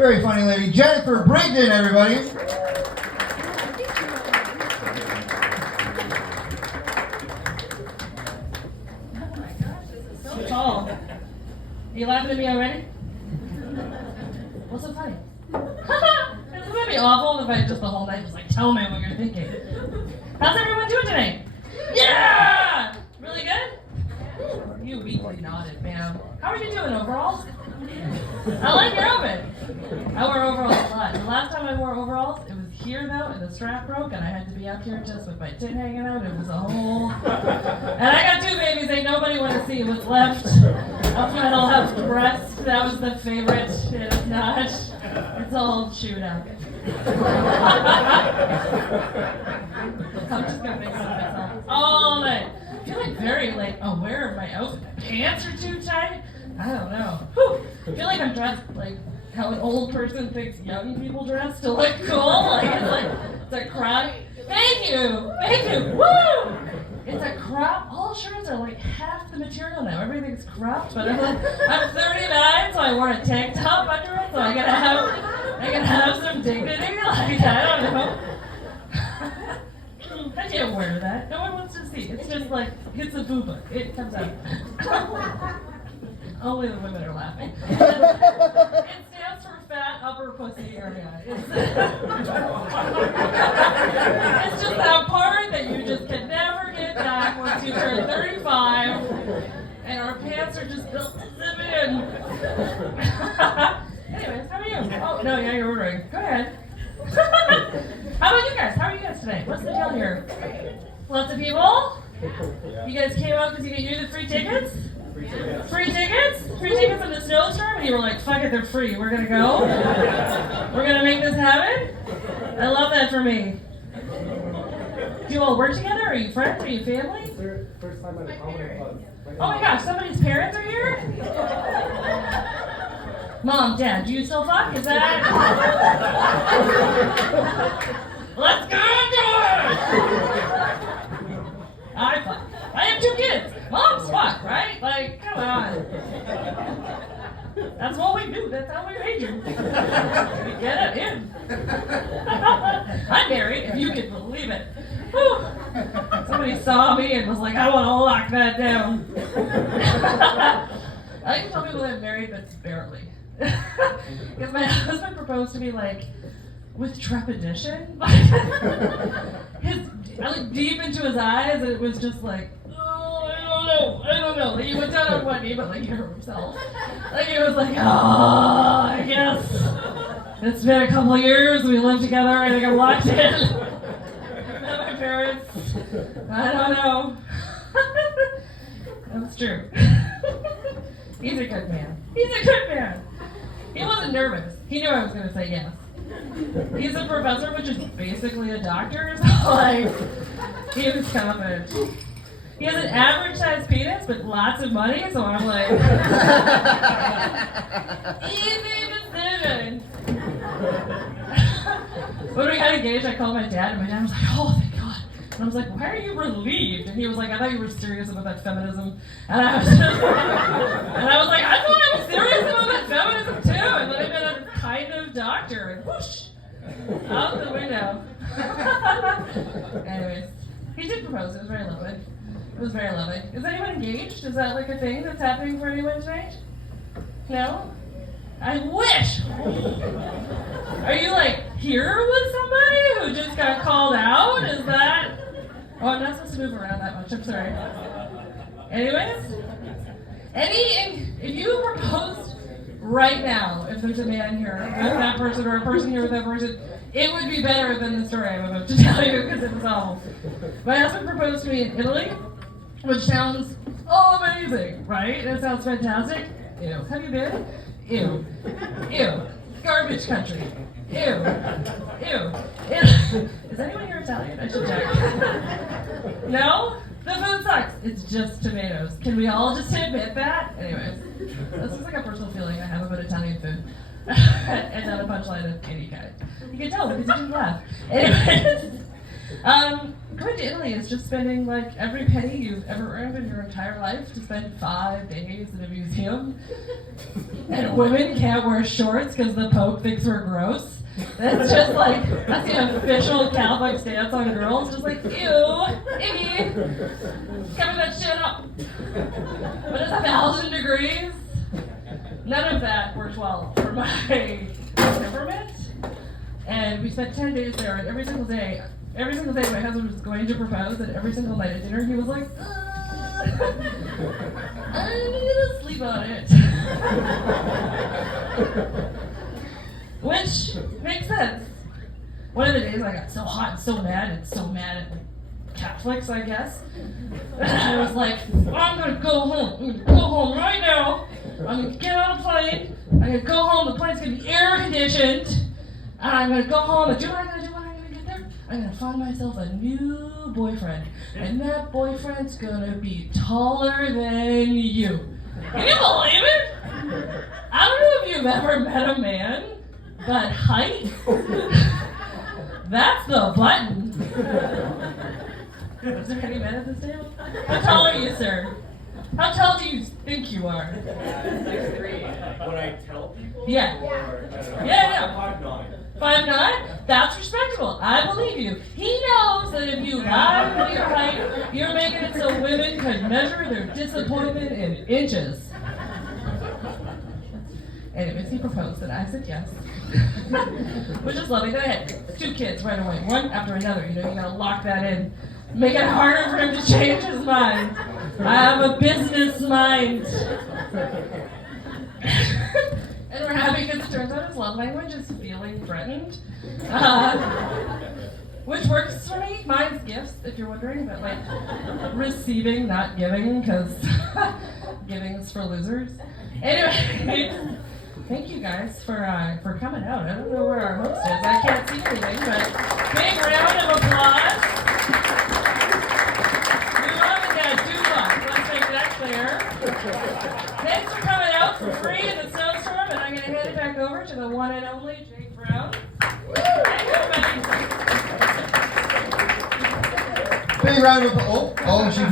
Very funny lady. Jennifer Brigden, everybody. Oh my gosh, this is so tall. Are you laughing at me already? What's so funny? This is gonna be awful if I just the whole night just like tell me what you're thinking. How's everyone doing today? Yeah! Really good? You weakly nodded, ma'am. How are you doing overall? I like your outfit. I wear overalls a lot. The last time I wore overalls, it was here though, and the strap broke, and I had to be up here just with my tit hanging out. It was a whole. And I got two babies. Ain't nobody want to see what's left. Up front, I'll have breast. That was the favorite. It's not. It's all chewed out. I'm just gonna make fun of myself all night. I feel like very like aware of my outfit. My pants are too tight. I don't know. Whew. I feel like I'm dressed like how an old person thinks young people dress to look cool. It's a crop. Thank you. Woo! It's a crop. All shirts are like half the material now. Everything's cropped, but I'm 39, so I wore a tank top under it, so I gotta have some dignity. Like I don't know. I can't wear that. No one wants to see. It's just like it's a booba. It comes out. Only the women are laughing. It stands for fat upper pussy area. It's just that part that you just can never get back once you turn 35, and our pants are just built to zip in. Anyways, how are you? Oh, no, yeah, you're ordering. Go ahead. How about you guys? How are you guys today? What's the deal here? Lots of people? You guys came out because you get you the free tickets? Free tickets? Free tickets in the snowstorm? And you were like, fuck it, they're free. We're gonna go. We're gonna make this happen. I love that for me. Do you all work together? Are you friends? Are you family? First time at a comedy club. Oh my gosh, somebody's parents are here? Mom, Dad, do you still fuck? Is that? Let's go into it! I fuck. I have 2 kids. Moms fuck, right? Like, come on. That's what we do. That's how we raise you. We get it in. I'm married, if you can believe it. Whew. Somebody saw me and was like, I want to lock that down. I like to tell people that I'm married, but barely. Because my husband proposed to me like with trepidation. I looked deep into his eyes and it was just like, oh, I don't know. Like he went down on one knee, but like he hurt himself. Like it was like, oh, I guess it's been a couple of years. We lived together. I think I'm locked in. Met my parents. I don't know. That's true. He's a good man. He wasn't nervous. He knew I was going to say yes. He's a professor, which is basically a doctor. So like, he was confident. He has an average-sized penis, but lots of money. So I'm like, easy decision. When we got engaged, I called my dad, and my dad was like, oh, thank God. And I was like, why are you relieved? And he was like, I thought you were serious about that feminism. And I was like, I thought I was serious about that feminism too. And then I met a kind of doctor, and whoosh, out the window. Anyways, he did propose. It was very lovely. Is anyone engaged? Is that like a thing that's happening for anyone tonight? No? I wish! Are you like here with somebody who just got called out? Is that... Oh, I'm not supposed to move around that much. I'm sorry. Anyways? If you proposed right now, if there's a man here with that person or a person here with that person, it would be better than the story I'm about to tell you because it was awful. My husband proposed to me in Italy, which sounds amazing, right? It sounds fantastic. Ew. Have you been? Ew. Garbage country. Ew. Is anyone here Italian? I should check. No? The food sucks. It's just tomatoes. Can we all just admit that? Anyways, this is like a personal feeling I have about Italian food. And not a punchline of any kind. You can tell because you didn't laugh. Anyways, Going to Italy is just spending like every penny you've ever earned in your entire life to spend 5 days in a museum. And women can't wear shorts because the Pope thinks we're gross. That's just like, that's the official Catholic stance on girls. Just like, ew, icky, cover that shit up. But it's 1,000 degrees. None of that works well for my temperament. And we spent 10 days there, and every single day my husband was going to propose, and every single night at dinner he was like, I'm gonna sleep on it. Which makes sense. One of the days I got so hot and so mad at Catholics, I guess. And I was like, well, I'm gonna go home. I'm gonna go home right now. I'm gonna get on a plane. I'm gonna go home. The plane's gonna be air conditioned. And I'm gonna go home and do what I'm gonna do when I'm gonna get there. I'm gonna find myself a new boyfriend. And that boyfriend's gonna be taller than you. Can you believe it? I don't know if you've ever met a man, but height, that's the button. Is there any men at this table? How tall are you, sir? How tall do you think you are? 6'3". When I tell people? Yeah. Or, I don't know, Yeah. 5'9". 5'9"? That's respectable. I believe you. He knows that if you lie with your height, you're making it so women could measure their disappointment in inches. Anyways, he proposed and I said yes. Which is lovely. Then I had 2 kids right away, one after another. You know, you gotta lock that in. Make it harder for him to change his mind. I have a business mind. And we're happy because it turns out his love language is feeling threatened. Which works for me. Mine's gifts, if you're wondering, but like receiving, not giving, because giving is for losers. Anyway, thank you guys for coming out. I don't know where our host is. I can't see anything, but big round of applause. We love it at Dupont. Let's make that clear. Thanks for coming out for free in the snowstorm, and I'm going to hand it back over to the one and only Jake Brown. Big round of applause. Oh, she